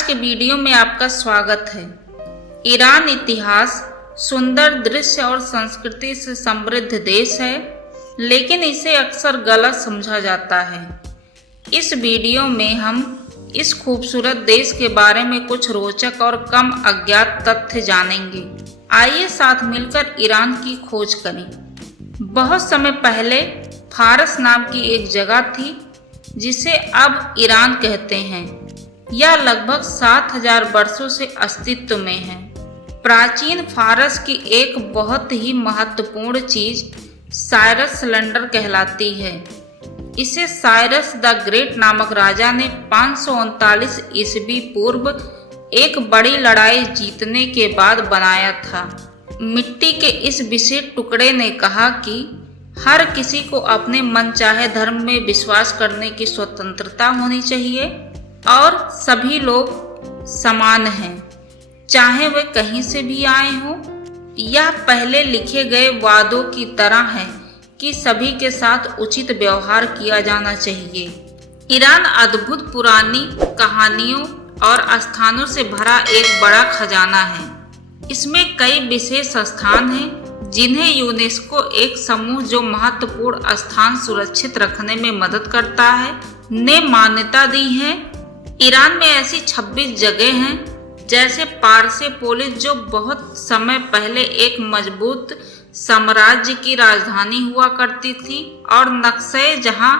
आज के वीडियो में आपका स्वागत है। ईरान इतिहास, सुंदर दृश्य और संस्कृति से समृद्ध देश है, लेकिन इसे अक्सर गलत समझा जाता है। इस वीडियो में हम इस खूबसूरत देश के बारे में कुछ रोचक और कम अज्ञात तथ्य जानेंगे। आइए साथ मिलकर ईरान की खोज करें। बहुत समय पहले फारस नाम की एक जगह थी जिसे अब ईरान कहते हैं। यह लगभग 7000 वर्षों से अस्तित्व में है। प्राचीन फारस की एक बहुत ही महत्वपूर्ण चीज साइरस सिलेंडर कहलाती है। इसे साइरस द ग्रेट नामक राजा ने 539 ईस्वी पूर्व एक बड़ी लड़ाई जीतने के बाद बनाया था। मिट्टी के इस विशेष टुकड़े ने कहा कि हर किसी को अपने मनचाहे धर्म में विश्वास करने की स्वतंत्रता होनी चाहिए और सभी लोग समान हैं, चाहे वे कहीं से भी आए हों। यह पहले लिखे गए वादों की तरह है कि सभी के साथ उचित व्यवहार किया जाना चाहिए। ईरान अद्भुत पुरानी कहानियों और स्थानों से भरा एक बड़ा खजाना है। इसमें कई विशेष स्थान हैं जिन्हें यूनेस्को, एक समूह जो महत्वपूर्ण स्थान सुरक्षित रखने में मदद करता है, ने मान्यता दी है। ईरान में ऐसी 26 जगह हैं, जैसे पार्सेपोलिस जो बहुत समय पहले एक मजबूत साम्राज्य की राजधानी हुआ करती थी, और नक्शे जहां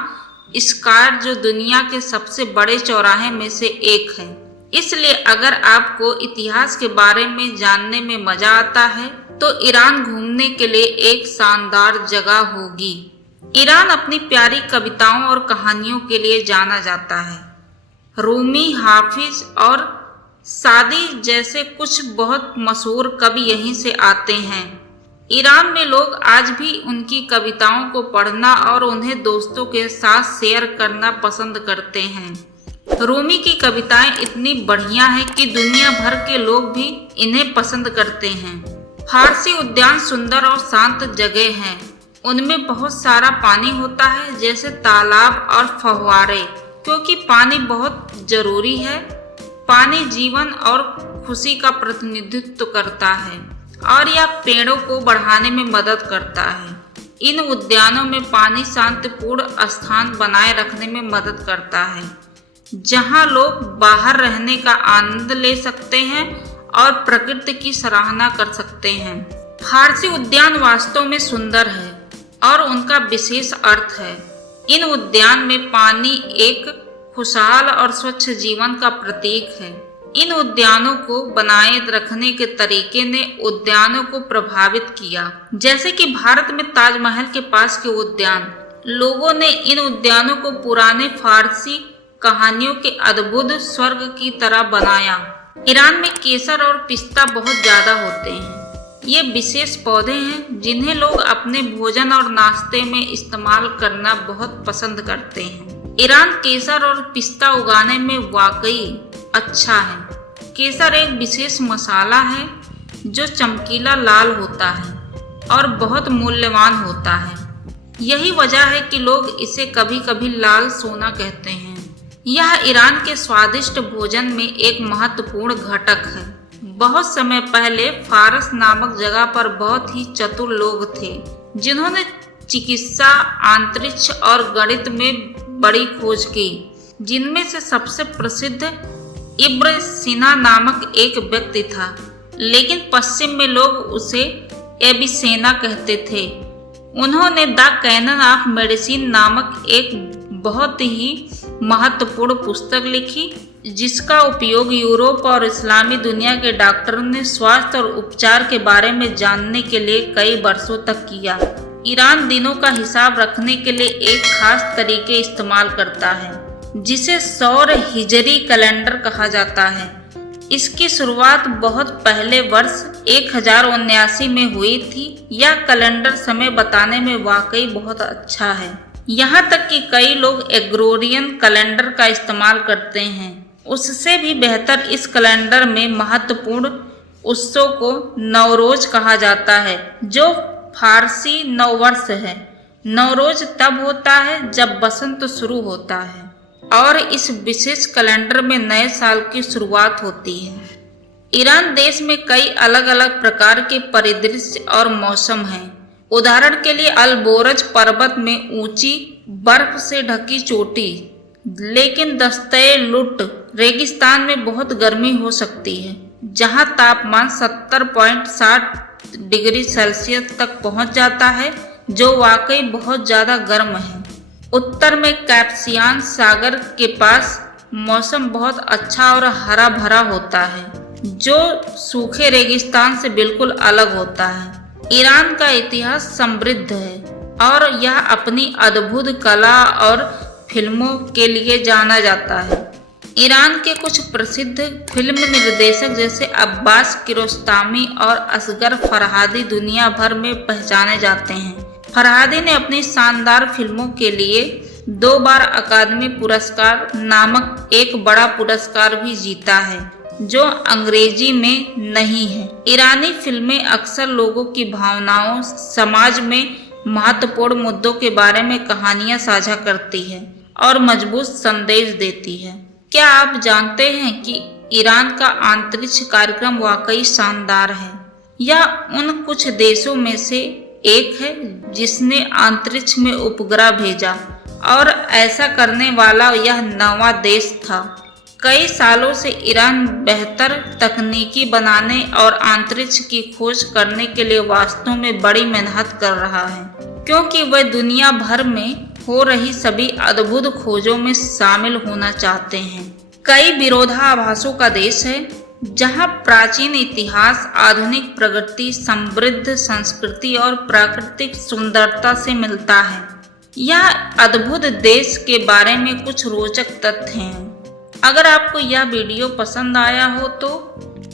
स्क्वायर जो दुनिया के सबसे बड़े चौराहे में से एक है। इसलिए अगर आपको इतिहास के बारे में जानने में मजा आता है तो ईरान घूमने के लिए एक शानदार जगह होगी। ईरान अपनी प्यारी कविताओं और कहानियों के लिए जाना जाता है। रूमी, हाफिज और सादी जैसे कुछ बहुत मशहूर कवि यहीं से आते हैं। ईरान में लोग आज भी उनकी कविताओं को पढ़ना और उन्हें दोस्तों के साथ शेयर करना पसंद करते हैं। रूमी की कविताएं इतनी बढ़िया हैं कि दुनिया भर के लोग भी इन्हें पसंद करते हैं। फारसी उद्यान सुंदर और शांत जगह हैं। उनमें बहुत सारा पानी होता है, जैसे तालाब और फव्वारे, क्योंकि पानी बहुत जरूरी है। पानी जीवन और खुशी का प्रतिनिधित्व करता है और यह पेड़ों को बढ़ाने में मदद करता है। इन उद्यानों में पानी शांतिपूर्ण स्थान बनाए रखने में मदद करता है, जहां लोग बाहर रहने का आनंद ले सकते हैं और प्रकृति की सराहना कर सकते हैं। फारसी उद्यान वास्तव में सुंदर है और उनका विशेष अर्थ है। इन उद्यान में पानी एक खुशहाल और स्वच्छ जीवन का प्रतीक है। इन उद्यानों को बनाए रखने के तरीके ने उद्यानों को प्रभावित किया, जैसे कि भारत में ताजमहल के पास के उद्यान। लोगों ने इन उद्यानों को पुराने फारसी कहानियों के अद्भुत स्वर्ग की तरह बनाया। ईरान में केसर और पिस्ता बहुत ज्यादा होते हैं। ये विशेष पौधे हैं जिन्हें लोग अपने भोजन और नाश्ते में इस्तेमाल करना बहुत पसंद करते हैं। ईरान केसर और पिस्ता उगाने में वाकई अच्छा है। केसर एक विशेष मसाला है जो चमकीला लाल होता है और बहुत मूल्यवान होता है। यही वजह है कि लोग इसे कभी कभी लाल सोना कहते हैं। यह ईरान के स्वादिष्ट भोजन में एक महत्वपूर्ण घटक है। बहुत समय पहले फारस नामक जगह पर बहुत ही चतुर लोग थे जिन्होंने चिकित्सा, अंतरिक्ष और गणित में बड़ी खोज की। जिनमें से सबसे प्रसिद्ध इब्न सीना नामक एक व्यक्ति था, लेकिन पश्चिम में लोग उसे एविसेना कहते थे। उन्होंने द कैनन ऑफ मेडिसिन नामक एक बहुत ही महत्वपूर्ण पुस्तक लिखी, जिसका उपयोग यूरोप और इस्लामी दुनिया के डॉक्टरों ने स्वास्थ्य और उपचार के बारे में जानने के लिए कई वर्षों तक किया। ईरान दिनों का हिसाब रखने के लिए एक खास तरीके इस्तेमाल करता है, जिसे सौर हिजरी कैलेंडर कहा जाता है। इसकी शुरुआत बहुत पहले वर्ष 1079 में हुई थी। यह कैलेंडर समय बताने में वाकई बहुत अच्छा है। यहाँ तक कि कई लोग एग्रोरियन कैलेंडर का इस्तेमाल करते हैं। उससे भी बेहतर इस कैलेंडर में महत्वपूर्ण उत्सव को नवरोज कहा जाता है, जो फारसी नववर्ष है। नवरोज तब होता है जब बसंत शुरू होता है। और इस विशेष कैलेंडर में नए साल की शुरुआत होती है। ईरान देश में कई अलग अलग प्रकार के परिदृश्य और मौसम हैं। उदाहरण के लिए अल-बोरज पर्वत में ऊंची बर्फ से ढकी चोटी, लेकिन दस्ते लुट रेगिस्तान में बहुत गर्मी हो सकती है, जहां तापमान 70.60 डिग्री सेल्सियस तक पहुंच जाता है, जो वाकई बहुत ज्यादा गर्म है। उत्तर में कैस्पियन सागर के पास मौसम बहुत अच्छा और हरा भरा होता है, जो सूखे रेगिस्तान से बिल्कुल अलग होता है। ईरान का इतिहास समृद्ध है और यह अपनी अद्भुत कला और फिल्मों के लिए जाना जाता है। ईरान के कुछ प्रसिद्ध फिल्म निर्देशक जैसे अब्बास कियारोस्तामी और असगर फरहादी दुनिया भर में पहचाने जाते हैं। फरहादी ने अपनी शानदार फिल्मों के लिए 2 बार अकादमी पुरस्कार नामक एक बड़ा पुरस्कार भी जीता है, जो अंग्रेजी में नहीं है। ईरानी फिल्में अक्सर लोगों की भावनाओं, समाज में महत्वपूर्ण मुद्दों के बारे में कहानियां साझा करती है और मजबूत संदेश देती है। क्या आप जानते हैं कि ईरान का अंतरिक्ष कार्यक्रम वाकई शानदार है? यह उन कुछ देशों में से एक है जिसने अंतरिक्ष में उपग्रह भेजा, और ऐसा करने वाला यह 9वां देश था। कई सालों से ईरान बेहतर तकनीकी बनाने और अंतरिक्ष की खोज करने के लिए वास्तव में बड़ी मेहनत कर रहा है, क्योंकि वह दुनिया भर में हो रही सभी अद्भुत खोजों में शामिल होना चाहते हैं। कई विरोधाभासों का देश है, जहां प्राचीन इतिहास, आधुनिक प्रगति, समृद्ध संस्कृति और प्राकृतिक सुंदरता से मिलता है। यह अद्भुत देश के बारे में कुछ रोचक तथ्य हैं। अगर आपको यह वीडियो पसंद आया हो तो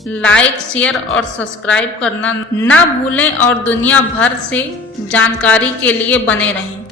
लाइक, शेयर और सब्सक्राइब करना ना भूलें और दुनिया भर से जानकारी के लिए बने रहें।